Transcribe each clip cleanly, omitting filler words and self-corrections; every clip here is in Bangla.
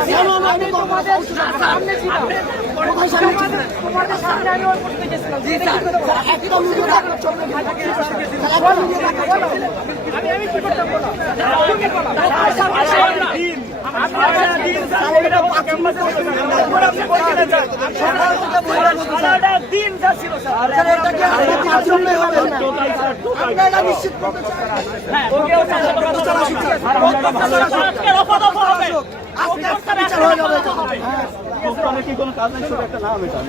আমি তোমাদের সামনে ছিলাম, তোমাদের সামনে আমি ওই করতে গেছিলাম। একটা মিনিট রাখো, চলবে না। আমি কি করতাম বলো? দিন যাচ্ছিল কি কোনো কাজ নাই, শুধু একটা নাম এটা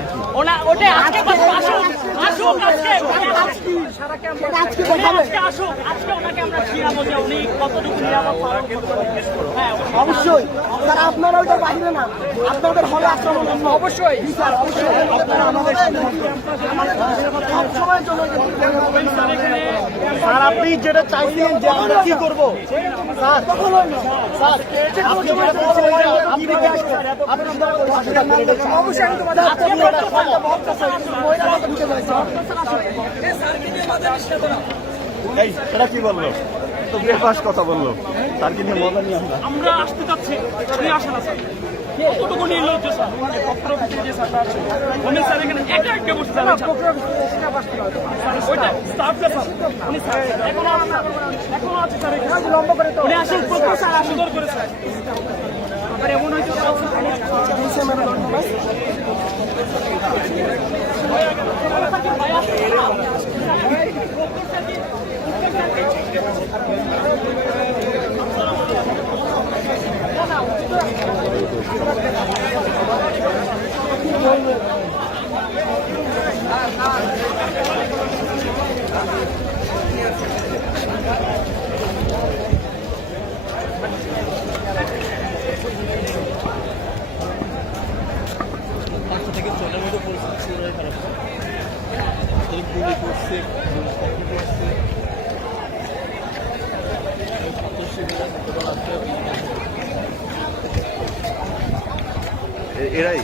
অবশ্যই স্যার, আপনারা ওইটা বাইরে না, আপনাদের হলে আক্রমণ অবশ্যই স্যার, অবশ্যই সবসময়ের জন্য। স্যার আপনি যেটা চাইছিলেন যে আমরা কি করবো স্যার, স্যার আপনি যেটা বলছিলেন কি দিতে আসছেন, অবশ্যই আমি তোমাদের এই সেটা কি বললো? তো ব্রেকফাস্ট কথা বললো, তার কি নিয়ে মজা নিয়ে আমরা আসতে চাচ্ছি, আসে না স্যার। কতটুকু নিয়ে লোক যে স্যার ডক্টর অফিসে যে স্যারটা আছে উনি স্যার এখানে একা একা বসে স্যার ওইটা স্টাফটা স্যার উনি স্যার এখনো আছে স্যার এখানে লম্বা করে উনি আসেন প্রথম স্যার সুন্দর করে স্যার আবার এমন হয়তো এরাই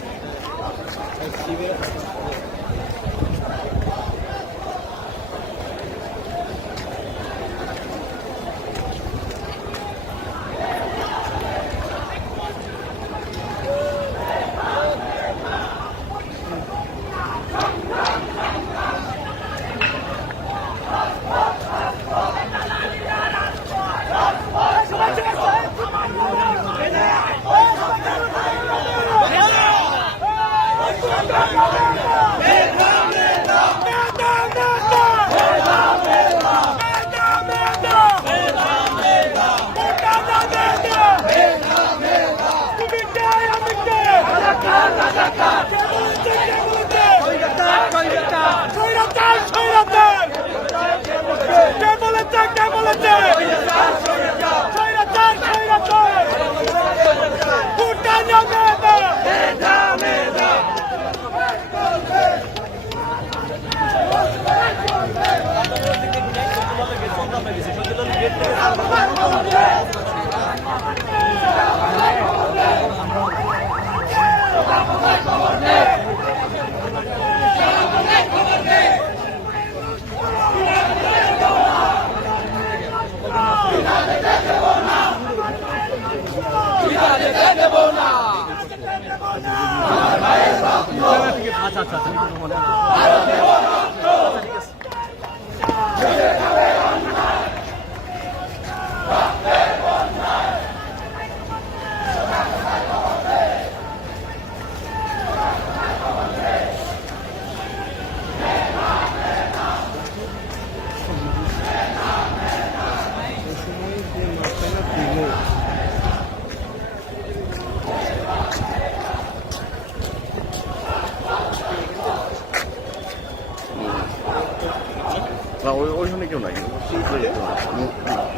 ওইখানে কেউ নাই,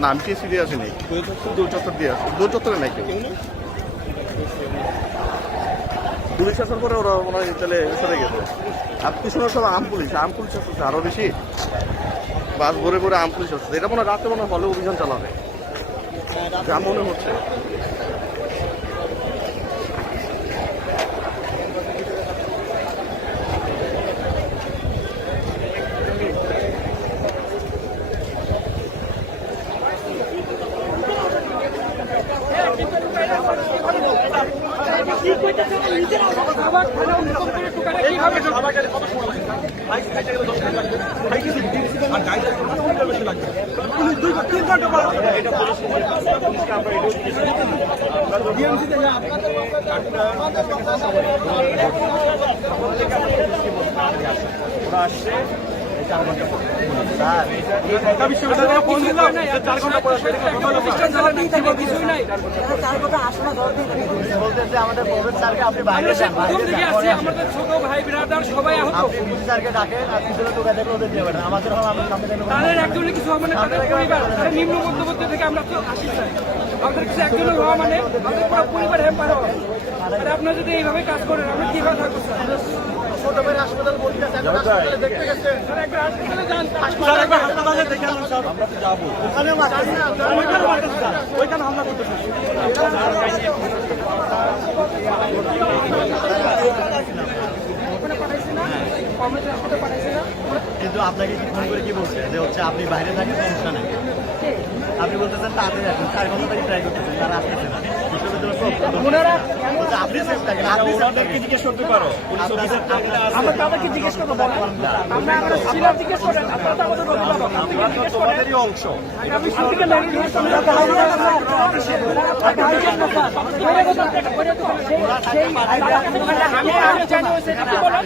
না আমি কে সিরিয়াস আসেনি, দৌড় চত্বর দিয়ে আসে, দৌড় চত্বরে নাই কেউ। পুলিশ আসার পরে ওরা তাহলে সরে গেছে। আর পিছনে সব আম পুলিশ আসছে আরো বেশি, বাস ভরে ভরে আম পুলিশ আসছে। এটা মনে হয় রাতে মনে হলে অভিযান চালাবে, যা মনে হচ্ছে। আবার থানা উন্নত করে টোকাটা কিভাবে ওরা আসছে কিছুই নাই বলতেছে আমাদের প্রফেসর স্যারকে আপনি বাইরে আমরা সে যান, প্রথম বাইরে থেকে যান, আসছি পরে আমাদের ছোট ভাই বিরাদার সবাই আহত আপনি বিসি স্যারকে ডাকেন আর পিছনে টোকা দেখলে ওদের দিয়ে বেড়ান আমাদের হল আমরা সামনে দেখলে তাদের একজনের কিছু হবে না তাদের পরিবার তারা নিম্ন মধ্যবর্তী থেকে আমরা তো আসি চাই আমাদের কিছু একজনের হওয়া মানে আমাদের পুরো পরিবার হেম্পার হবে আর আপনারা যদি এইভাবে কাজ করেন আমরা কিভাবে থাকবো স্যার ছোট ভাই হাসপাতাল ভর্তি আছে এখন হাসপাতালে দেখতে গেছেন স্যার একবার হাসপাতালে যান হাসপাতালে দেখে আনুন স্যার আমরা তো যাবো ওখানেও মারতেছে ওইখানে মারতেছে স্যার ওইখানে হামলা করতেছে ওখানে পাঠাইছি না কমিটি হাসপাতালে পাঠাইছি না কিন্তু আপনাকে কি ফোন করে কি বলছে যে হচ্ছে আপনি বাইরে থাকেন সমস্যা নেই আপনি বলতেছেন তাড়াতাড়ি আসুন 4 ঘন্টা থেকে ট্রাই করতেছেন তারা আসতেছে না বলছে আপনি সেফ থাকেন আপনি ওনাদেরকে জিজ্ঞেস করতে পারো আমরা তাদেরকে জিজ্ঞেস করবো আমরা আমরা ছিলাম জিজ্ঞেস করেন আপনারা তো আমাদের অভিভাবক আপনাদেরকে জিজ্ঞেস করেন তোমাদেরই অংশ আগামী সপ্তাহে ল্যান্ড আমি জানি ওই সেটা কি বলেন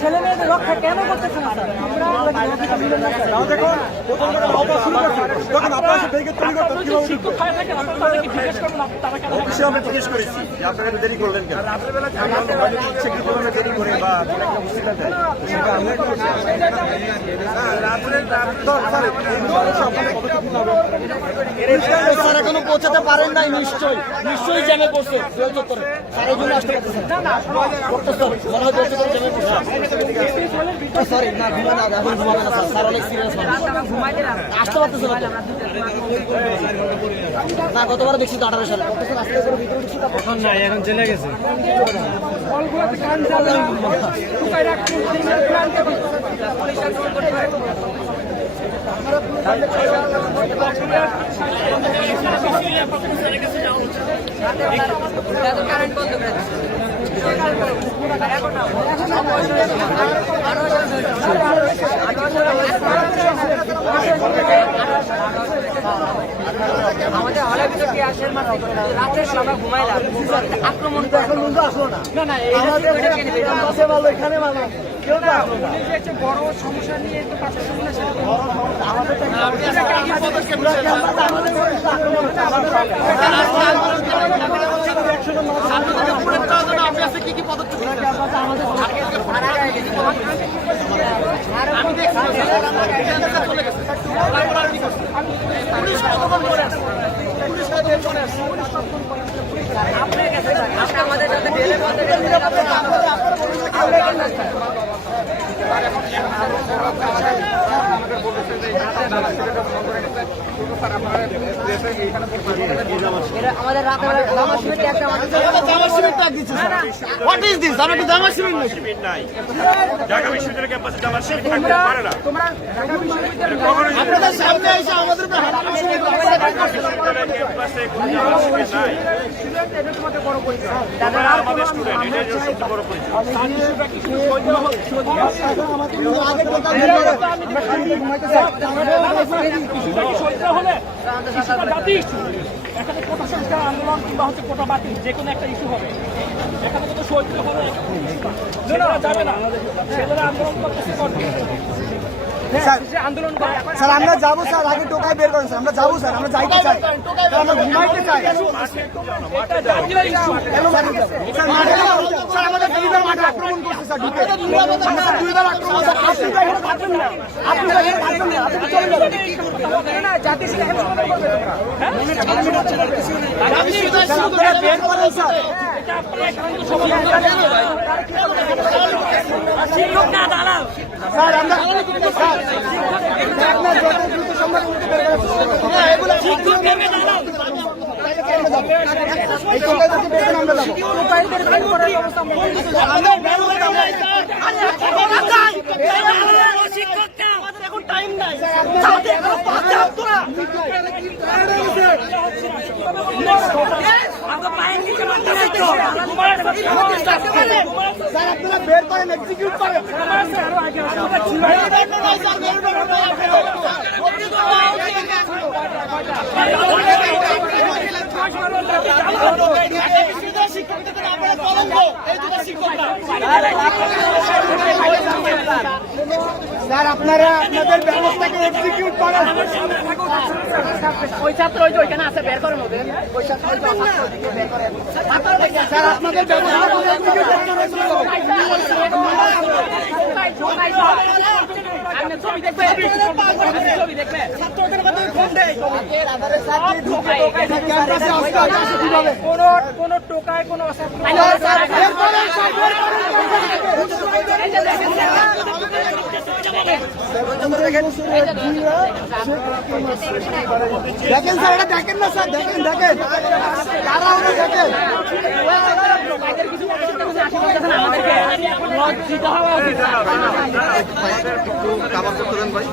ছেলে মেয়েদের রক্ষা কেন করতেছে না স্যার? আপনারা যদি শিক্ষক হয়ে থাকেন আপনারা তাদেরকে জিজ্ঞেস করুন তারা কেন অফিসে আমরা জিজ্ঞেস করেছি যে আপনারা এত দেরি করলেন কেন ইচ্ছাকৃতভাবে দেরি করে বা কোনো একটা অসুবিধা দেয় সেটা আমরা স্যার এখনো পৌঁছাতে পারেন নাই নিশ্চয়ই জ্যামে পড়ছে স্যার এই জন্য আসতে পারতেছেন মনে হয় দর্শকের জ্যামে পড়ছে সরি না ঘুমাবে না এখন ঘুমাবে না স্যার অনেক সিরিয়াস মানুষ আসতে পারতেছে না না গতবার দেখছি তো 18 সালে আসতে করে ভিতরে ঢুকছি এখন নাই এখন জেলে গেছে বলগুলোতে কান জ্বালা টুকাই রাখুন দিনের প্ল্যান দেবেন আমাদের হলের ভিতরে কি আসে রাতের বেলা আমরা ঘুমাইলাম আক্রমণ করে এখন বন্ধু আসলো না না না আমাদের পাশে ভালো এখানে ভালো কেউ না আসলো না এই যে একটা বড় সমস্যা নিয়ে তো কাছে শুনে সেটা তো আমাদের আমাদের সাথে ঢেলে বলতে গেলে আমাদের রাতে জামা সিমেন্ট একটা জামা সিমেন্ট টাক দিচ্ছে হোয়াট ইজ দিস আমরা কি জামা সিমেন্ট নাকি শিবির নাই ঢাকা বিশ্ববিদ্যালয় ক্যাম্পাসে যাওয়ার শিবির থাকতে পারে না তোমরা ঢাকা বিশ্ববিদ্যালয়ে আপনাদের সামনে এসে আমাদের উপর হামলা করছে বিশ্ববিদ্যালয় ক্যাম্পাসে কোনো যাওয়ার শিবির নাই এটা তোমাদের বড় পরিচয় তোমরা আমাদের স্টুডেন্ট এটাই হচ্ছে সবচেয়ে বড় পরিচয় আগে কথা হলে ইস্যুটা জাতি ইস্যু এখানে কোটা সংস্কার আন্দোলন কিংবা হচ্ছে কোটা বাতিল যে কোনো একটা ইস্যু হবে এখানে কিন্তু শহীদ হলে ছেলেরা যাবে না ছেলেরা আন্দোলন করতেছে করবে আন্দোলন করে স্যার আমরা যাবো স্যার আগে টোকাই বের করেন স্যার আমরা যাবো স্যার আমরা যাইতে চাই আমরা ঘুমাইতে চাই এটা জাতীয় ইস্যু স্যার মাঠে স্যার আমাদের দুইবার মাঠে আক্রমণ করছে স্যার ঢুকে আমাদের দুইবার আক্রমণ স্যার আপনি তো এখানে থাকবেন না আপনি তো এখানে থাকবেন না আপনি চলে যাবেন না জাতি সেটা হেফাজত করবে আপনারা বের করেন স্যার এটা আপনি একান্ত সমাধান শিক্ষক না দাঁড়াও স্যার আমরা স্যার আপনার যত দ্রুত সম্ভব উঠে বের করার চেষ্টা করুন এগুলো শিক্ষক নেমে দাঁড়াও এই টোকাই যদি বের করেন আমরা যাবো টোকাই করে বের করার ব্যবস্থা আমরা বের করে আমরা শিক্ষক এখন টাইম নাই স্যার আপনারা বের করেন, এক্সিকিউট করেন। স্যার আপনারা আপনাদের ব্যবস্থাকে এক্সিকিউট করেন। ওই ছাত্র ওই যে ওইখানে আছে, বের করেন ওদের। ওই ছাত্র ওই যে ছাত্র ওদিকে বের করেন। স্যার আপনাদের ব্যবস্থাকে এক্সিকিউট আপনি ছবি দেখবে, ছবি দেখবে। কোন টোকায় কোন দেখেন স্যার, এটা দেখেন না স্যার, দেখেন দেখেন তারা দেখেন। কাবার করতে দেন ভাই।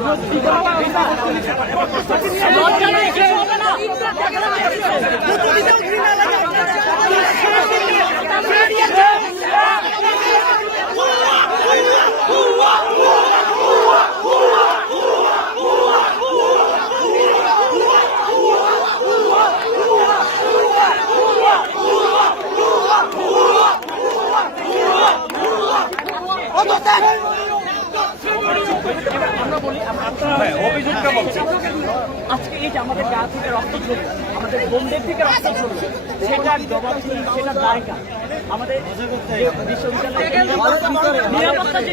আজকে এই যে আমাদের গা থেকে রক্ত ঝরবে, আমাদের বোনদের থেকে রক্ত ঝরবে, সেটার জবাব সেটার দায়টা আমাদের বিশ্ববিদ্যালয়ের নিরাপত্তা যে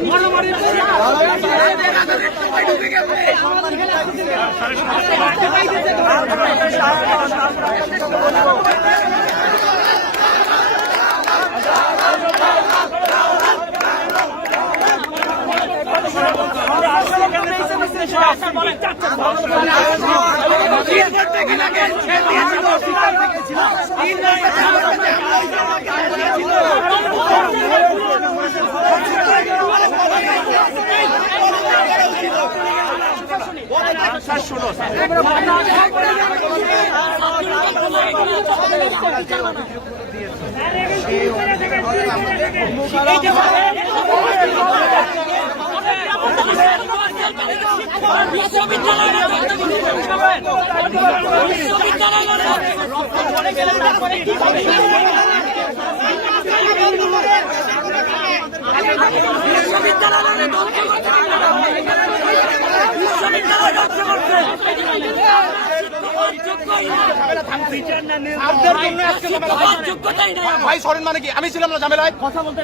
ভাই সরেন মানে কি? আমি ছিলাম না ঝামেলায়,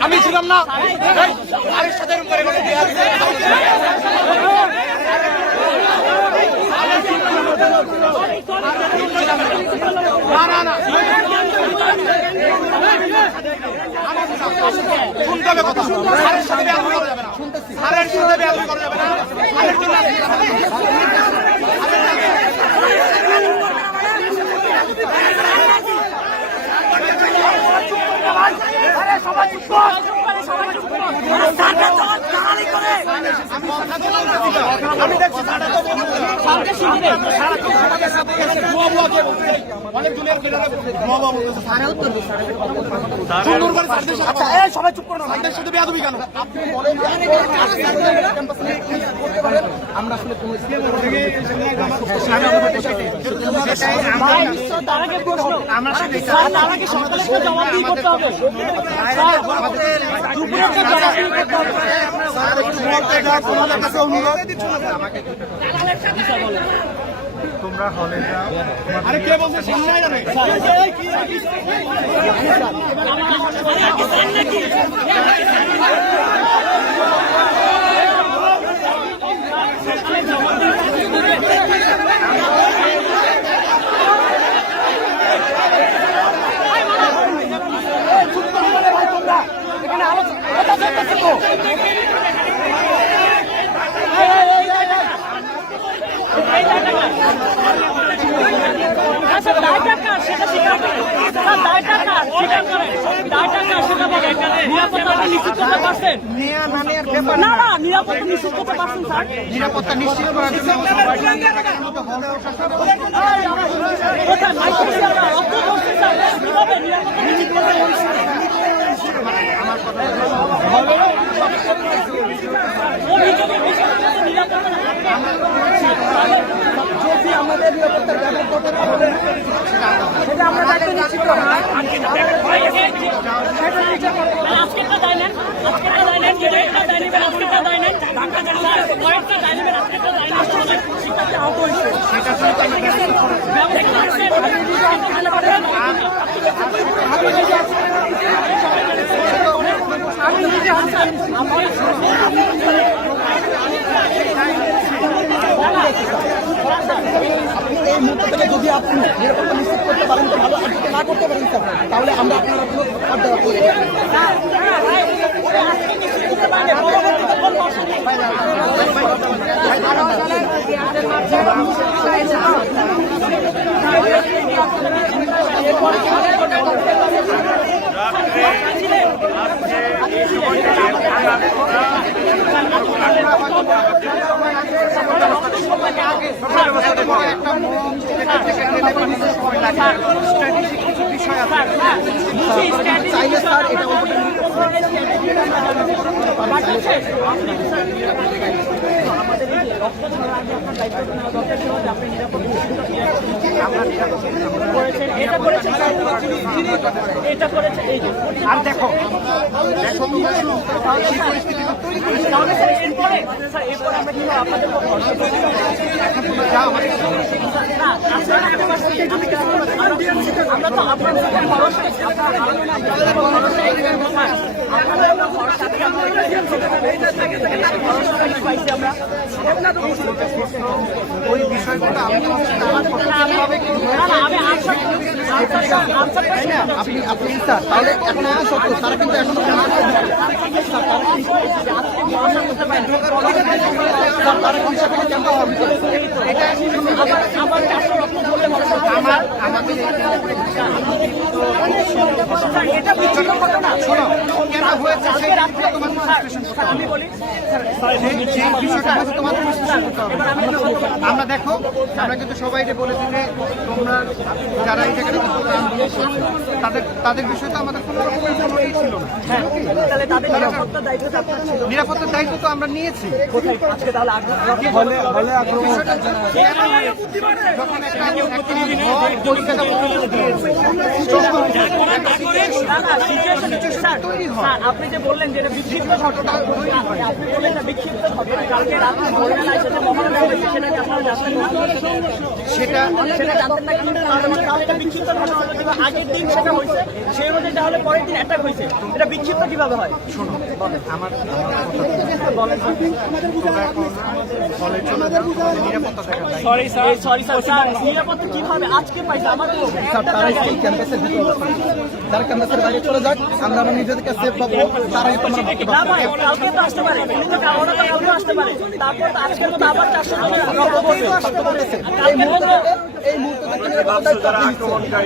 আমি ছিলাম না। আরের সাথে এরকম করে না না না শুনতে হবে কথা। সারের সাথে বেয়াদবি করা যাবে না, সারের সাথে বেয়াদবি করা যাবে না। সারের জন্য আমি দেখছি অনেক জুনিয়র সবাই চুপ করো, ভাইদের সাথে বেয়াদবি কেন? আমরা আসলে কোনো তোমরা হলে যাও। আরে কে বলছে সামনে আয় দায়টা কার সেটা স্বীকার করেন, দায়টা কার স্বীকার করেন, দায়টা কার সেটা বলেন। নিরাপত্তা আপনি নিশ্চিত করতে পারছেন? না না, নিরাপত্তা নিশ্চিত করতে পারছেন স্যার? নিরাপত্তা নিশ্চিত করার জন্য কোথায় মাইক করছে না, রক্ত করছে স্যার, কিভাবে নিরাপত্তা নিশ্চিত করতে পারছেন? অভিযোগের বিষয়ে নিরাপত্তা যদি আমাদের নিরাপত্তার ব্যাপার করতে হবে সেটা আমরা দায়িত্ব নিচ্ছি তো না। আজকেরটা দেয় নেন, আজকেরটা দেয় নেন, যেটা দেয় নেবেন, আজকেরটা দেয় নেন, ঢাকা জানালা কয়েকটা দেয় নেবেন, আজকেরটা দেয় নেন, শিক্ষার্থী আহত হয়েছে। আমি নিজে এই মুহূর্ত থেকে যদি আপনি নিরাপত্তা নিশ্চিত করতে পারেন তো ভালো, আর যদি না করতে পারেন স্যার তাহলে আমরা আপনারা কোনো অর্ডার করবো। চাইলে স্যার এটা এটা করেছে এই যে আর দেখো তাহলে স্যার এরপরে আমরা কি আপনাদের আমরা তো আপনার ওই বিষয়গুলো আপনি আপনি স্যার তাহলে এখন সত্য তারা কিন্তু এখন এটা বিচ্ছিন্ন ঘটনা। শোনো কেন হয়েছে সেই আমি বলি যে বিষয়টা হয়েছে তোমাদের বিশ্লেষণ করতে হবে। আমরা দেখো আমরা কিন্তু সবাইকে বলেছি যে তোমরা যারা এই জায়গাটা তাদের বিষয়ে তো আমাদের কোনো রকমের কোনো ই ছিল না। তাহলে তাদের নিরাপত্তার দায়িত্ব আপনার ছিল। নিরাপত্তার দায়িত্ব তো আমরা নিয়েছি। কোথায় আজকে তাহলে যখন একটা পরীক্ষাটা আপনি যে বললেন যে এটা বিক্ষিপ্ত ঘটনা, আপনি বললেন না বিক্ষিপ্ত ঘটনা, কালকে রাত্রে ভোরবেলা সেটা মহানগর হয়েছে, সেটাকে আপনারা জানতেন না? সেটা সেটা জানতেন না কিন্তু তাহলে এটা বিক্ষিপ্ত ঘটনা হলো কিংবা আগের দিন সেটা হয়েছে সেই অনুযায়ী তাহলে পরের দিন অ্যাটাক হয়েছে, এটা বিক্ষিপ্ত কিভাবে হয়? শোনো আমার ফলে চলে যাও নিরাপত্তা দেখা যায়। সরি স্যার নিরাপত্তা কিভাবে আজকে পাইছে আমাদের স্যার তারা এই ক্যাম্পাসের ভিতরে অবস্থান করছে। যারা ক্যাম্পাসের বাইরে চলে যাক আমরা আমার নিজেদেরকে সেফ পাবো, তারাই তোমরা ভাবতে না পারবে। ভাই কালকে তো আসতে পারে, কিন্তু ওরা তো কালকে আসতে পারে, তারপর তো আজকের মতো আবার 400 জন রক্ত পড়বে। এই মুহূর্তে এই মুহূর্তে থেকে নিরাপত্তার দায়িত্ব আপনি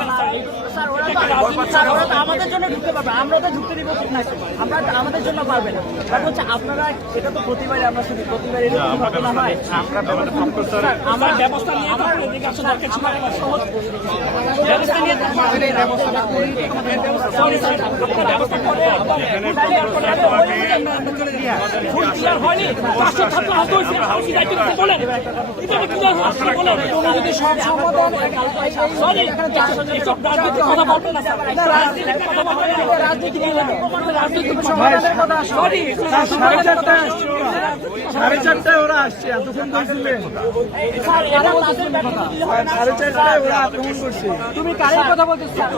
নিচ্ছেন। স্যার ওরা তো আমাদের জন্য ঢুকতে পারবে, আমরা তো ঢুকতে দিব ঠিক না, আমরা আমাদের জন্য পারবে না। বাট হচ্ছে আপনারা এটা তো প্রতিবারে আমরা শুধু প্রতিবারে এরকম ঘটনা হয়। আমরা ব্যবস্থা নিয়ে আমার ব্যবস্থা নিয়ে সরি স্যার ব্যবস্থা করে ফুল ক্লিয়ার হয়নি, 500 ছাত্র আহত হয়েছে, আপনি দায়িত্ব নিতে বলেন এটা কি আপনি বলেন যদি সব সমাধান সরি এসব রাজনীতির কথা বলবেন না স্যার, রাজনীতির কথা বলবেন না, রাজনীতি রাজনীতির সমাধানের কথা সরি 4:30 ওরা আসছে, এতক্ষণ বলছিলেন স্যার এটা তাদের ব্যাপারে কি হবে না 4:30 ওরা আক্রমণ করছে। তুমি কারের কথা বলতেছ স্যার?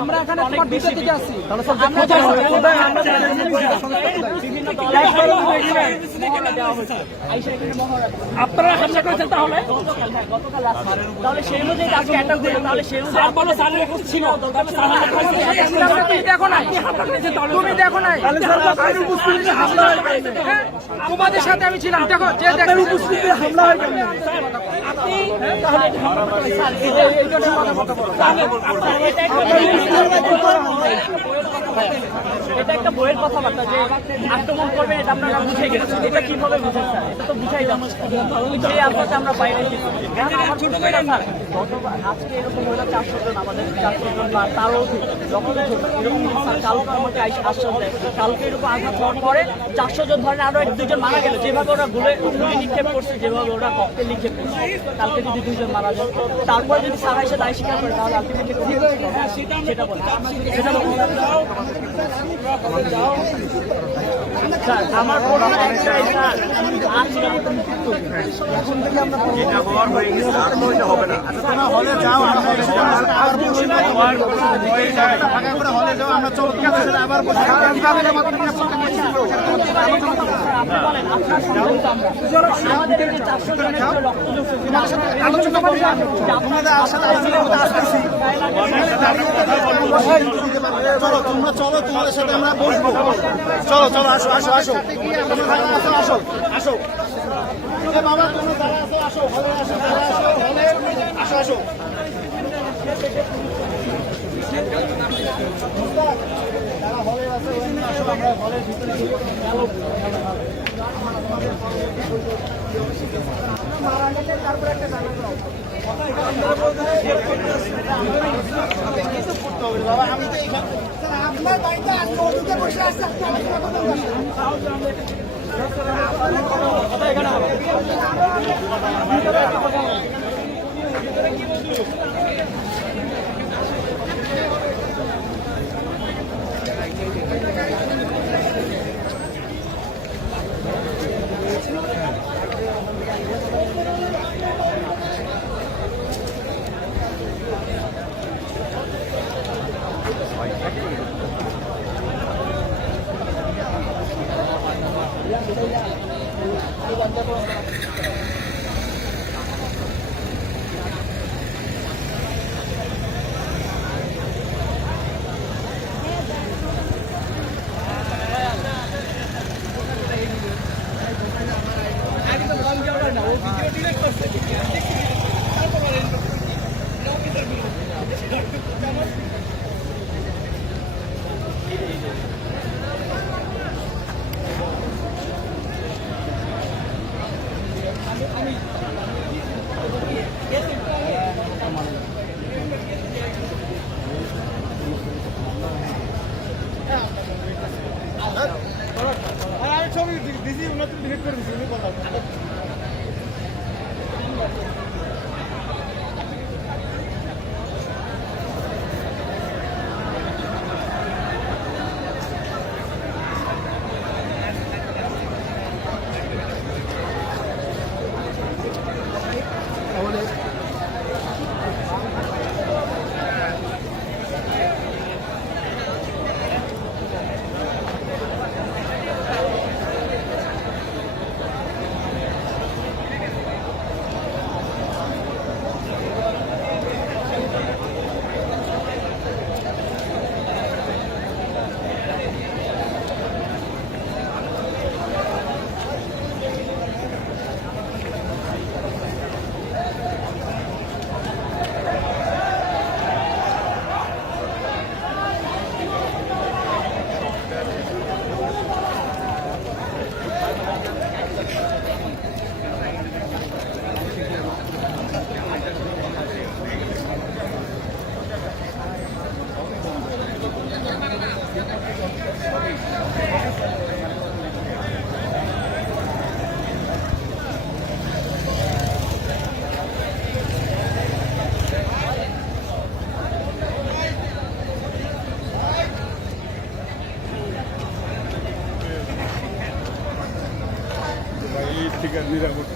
আমরা এখানে তোমার ভিতর দিকে আছি। বিভিন্ন মহড়া দেওয়া হয়েছে। আইসা এখানে মহড়া আপনারা হামলা করেছেন তাহলে গতকাল রাতে। তাহলে সেই অনুযায়ী আজকে অ্যাটাক করলো, তাহলে সেই অনুযায়ী স্যার বলো স্যারের এখন ছিল তুমি দেখো নাই, তুমি দেখো নাই, হ্যাঁ? তোমাদের সাথে আমি ছিলাম, দেখো যে দেখো উপস্থিতি হামলা হয় কেন? আপনি তাহলে স্যার এইটা কথা বলো। এটা একটা বইয়ের কথাবার্তা যে আক্রমণ করবে, এটা আপনারা বুঝে গেছেন। এটা কিভাবে বুঝেন স্যার? এটা তো বুঝাই যাচ্ছে। সেই আশাতে আমরা বাইরে এসেছি। আমার ছোট ভাইরা স্যার আজকে এরকম হলো 400 জন, আমাদের 400 জন বা তারও যখন এরকম স্যার কালকে আমাকে আশ্বাস দেয়, কালকে এরকম আঘাত হওয়ার পরে 400 জন ধরেন আরো 1-2 জন মারা গেল। যেভাবে ওরা গুলি নিক্ষেপ করছে, যেভাবে ওরা ককটেল নিক্ষেপ করছে, কালকে যদি 2 জন মারা যায়, তারপরে যদি সারা এসে দায় স্বীকার করে, তাহলে আলটিমেটলি সেটা বলে স্যার আমার প্রশ্ন একটাই স্যার, আর সেটা বলতে এখন থেকে আমরা হলে যাও, হলে যাও, আমরা চলো, ঠিক আছে, আবার আমাদের এই যে 400 জনের যে রক্ত আলোচনা করবো। তোমাদের সাথে আসতেছি, চলো তোমরা চলো, তোমাদের সাথে আমরা বসবো। চলো চলো, আসো আসো আসো, আসো আসো আসো বাবা, তোমরা যারা আসো আসো, হলে আসো, যারা আসো হলে আসো আসো। যারা হলে আছে আসো, আমরা হলের ভিতরে মারা গেলে তারপরে একটা জানা দাও। বাবা আমি তো আপনার বাড়িতে আসবো, ওদিকে বসে আসছে, আপনি আলোচনা করতে ছবি দিদি, উন্নত ডিলিট করে দিচ্ছি, উনি কথা ঠিক আছে, নিরাপদ।